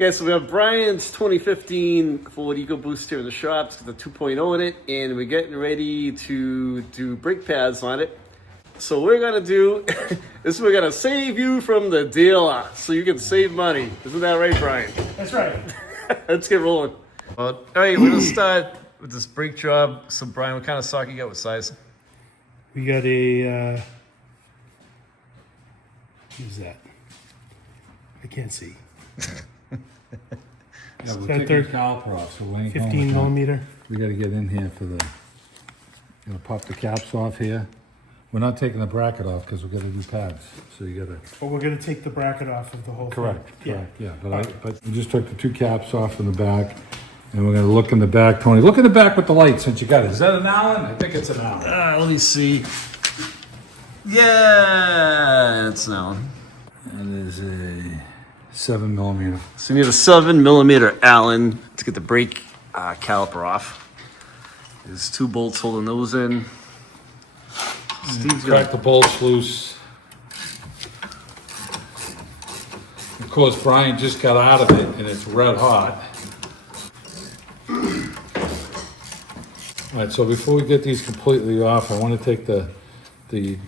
Okay, so we have Brian's 2015 Ford EcoBoost here in the shop. It's got the 2.0 in it, and we're getting ready to do brake pads on it. So what we're gonna do is we're gonna save you from the dealer, so you can save money. Isn't that right, Brian? That's right. Let's get rolling. All right, we're gonna start with this brake job. So Brian, what kind of socket you got? What size? We got a, who's that? I can't see. Yeah, we'll take the caliper off, so we ain't going 15 with that. millimeter. We gotta get in here for the, pop the caps off here. We're not taking the bracket off because we're gonna do pads, so you gotta. But we're gonna take the bracket off of the whole Correct, thing. correct, yeah. But we just took the two caps off in the back, and we're gonna look in the back. Tony, look in the back with the light since you got it. Is that an Allen? I think it's an Allen. Let me see. Yeah, it's an Allen. That is a 7 millimeter. So you need a 7 millimeter Allen to get the brake caliper off. There's 2 bolts holding those in. Steve's Crack got the bolts loose. Of course, Brian just got out of it and it's red hot. All right, so before we get these completely off, I want to take the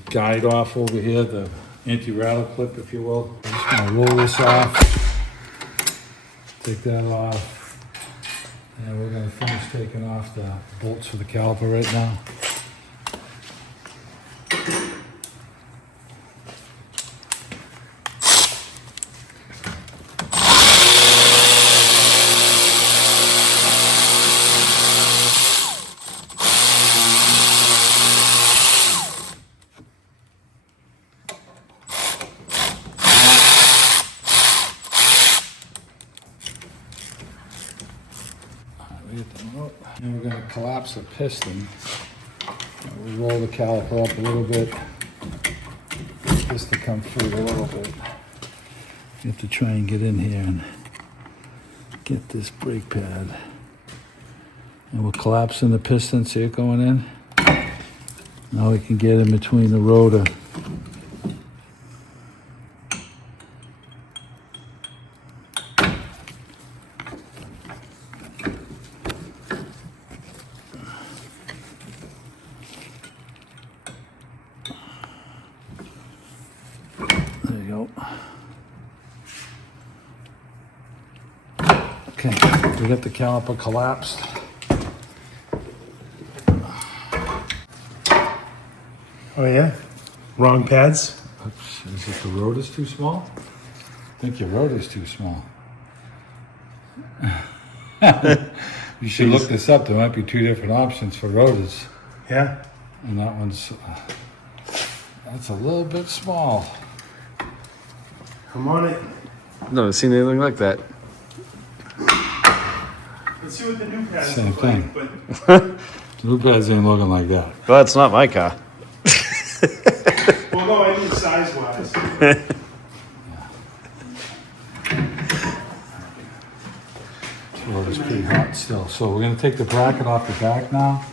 guide off over here, the anti-rattle clip, if you will. I'm just gonna roll this off. Take that off. And we're gonna finish taking off the bolts for the caliper right now. And we're going to collapse the piston. We roll the caliper up a little bit. Just to come through a little bit. You have to try and get in here and get this brake pad. And we're collapsing the piston, see it going in? Now we can get in between the rotor. There you go. Okay, we got the caliper collapsed. Oh yeah? Wrong pads? Oops, is it the rotor's too small? I think your rotor's too small. You should look this up. There might be 2 different options for rotors. Yeah. And that one's, that's a little bit small. I'm on it. I've never seen anything like that. Let's see what the new pads Same look thing. like. But Blue pads ain't looking like that. Well, that's not my car. well, no, I mean size-wise. This rotor's pretty hot still. So we're gonna take the bracket off the back now.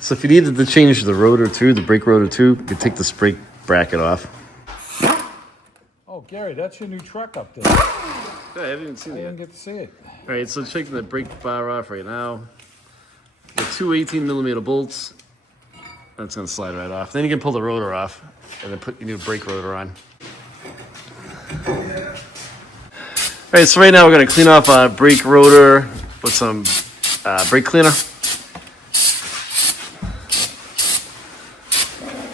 So if you needed to change the rotor too, the brake rotor too, you could take this brake bracket off. Oh, Gary, that's your new truck up there. Yeah, I haven't even seen I it didn't yet. get to see it. All right, so taking the brake bar off right now. The 2 18 millimeter bolts. That's gonna slide right off. Then you can pull the rotor off and then put your new brake rotor on. All right, so right now we're gonna clean off our brake rotor with some brake cleaner.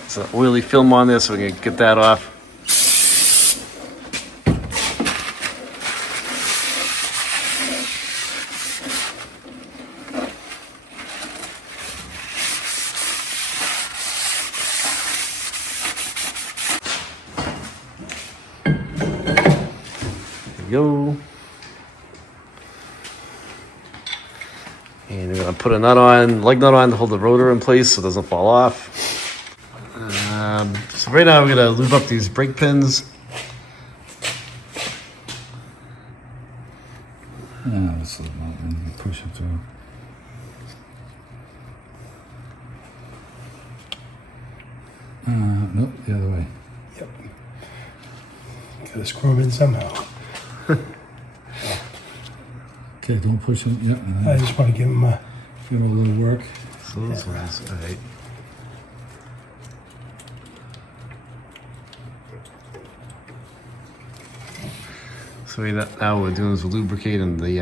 It's an oily film on there, so we can get that off. Go. And we're gonna put a nut on, leg nut on to hold the rotor in place so it doesn't fall off. So right now we're gonna lube up these brake pins. Yeah, let's look and push it through. Nope, the other way. Yep. Gotta screw them in somehow. Okay, don't push them. Yeah, I just want to give them a. give them a little work. So those ones, all right. So now what we're doing is we're lubricating the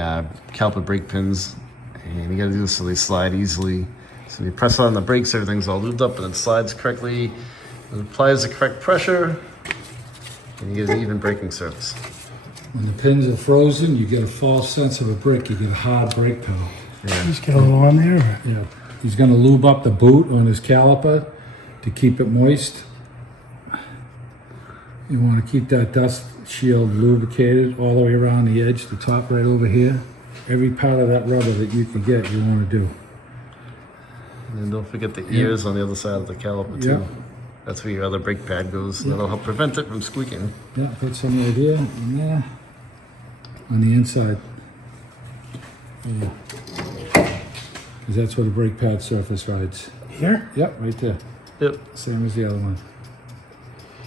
caliper brake pins, and you got to do this so they slide easily. So you press on the brakes, everything's all lubed up, and it slides correctly. It applies the correct pressure, and you get an even braking surface. When the pins are frozen, you get a false sense of a brake. You get a hard brake pedal. Yeah. Just get a little on there. Or? Yeah. He's going to lube up the boot on his caliper to keep it moist. You want to keep that dust shield lubricated all the way around the edge, the top right over here. Every part of that rubber that you can get, you want to do. And then don't forget the ears on the other side of the caliper too. Yeah. That's where your other brake pad goes. Yeah. That'll help prevent it from squeaking. Yeah, put some right here and there on the inside. Yeah. Because that's where the brake pad surface rides. Here? Yep, right there. Yep. Same as the other one.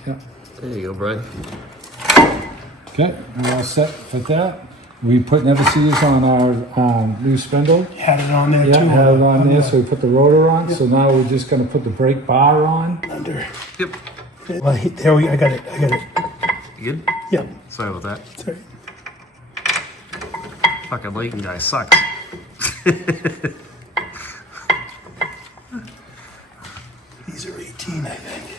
Yep. There you go, Brian. Okay, we're all set for that. We never see this on our new spindle. You had it on there Yeah, too. had it on there, so we put the rotor on. So now we're just gonna put the brake bar on. Under. Yep. Well, there we. I got it. You good? Yep. Sorry about that. Sorry. Fucking Leighton guy sucks. These are 18, I think.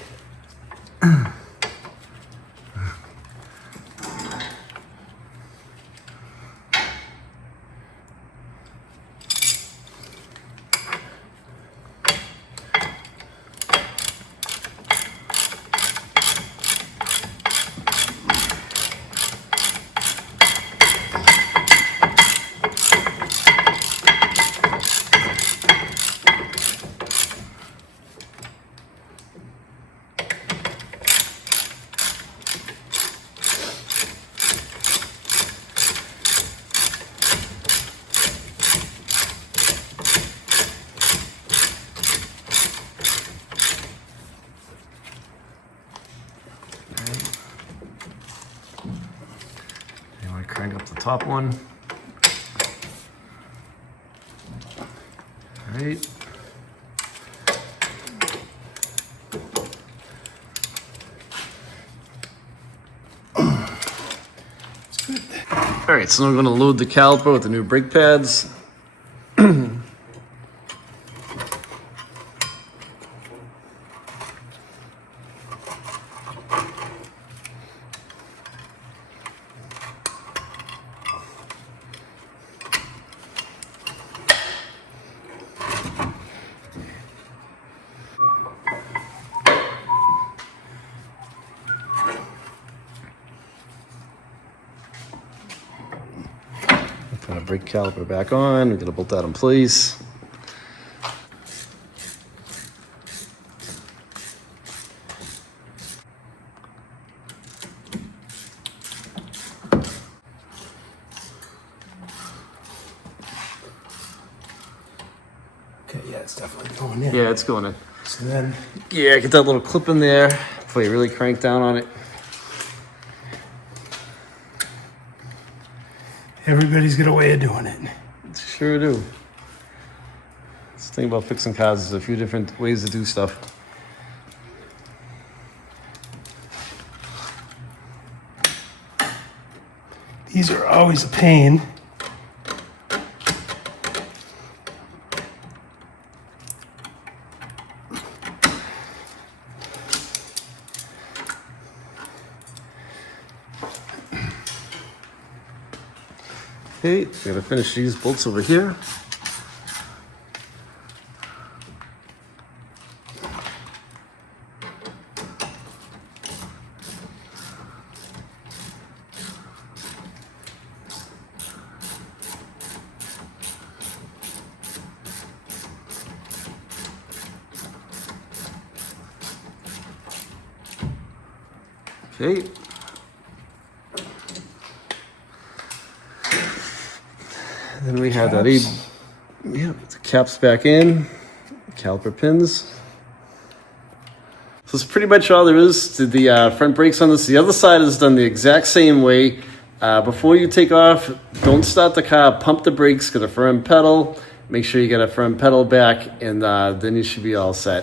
You want to crank up the top one. All right. All right, so now we're going to load the caliper with the new brake pads. Put our brake caliper back on. We're going to bolt that in place. Okay, yeah, it's definitely going in. Yeah, it's going in. So then, Yeah, get that little clip in there before you really crank down on it. everybody's got a way of doing it. Sure do. This thing about fixing cars is a few different ways to do stuff. These are always a pain. Okay, we're gonna finish these bolts over here. Okay. Then we have that the caps back in, caliper pins. that's pretty much all there is to the front brakes on this. The other side is done the exact same way. Before you take off, don't start the car, pump the brakes, get a firm pedal, make sure you get a firm pedal back, and then you should be all set.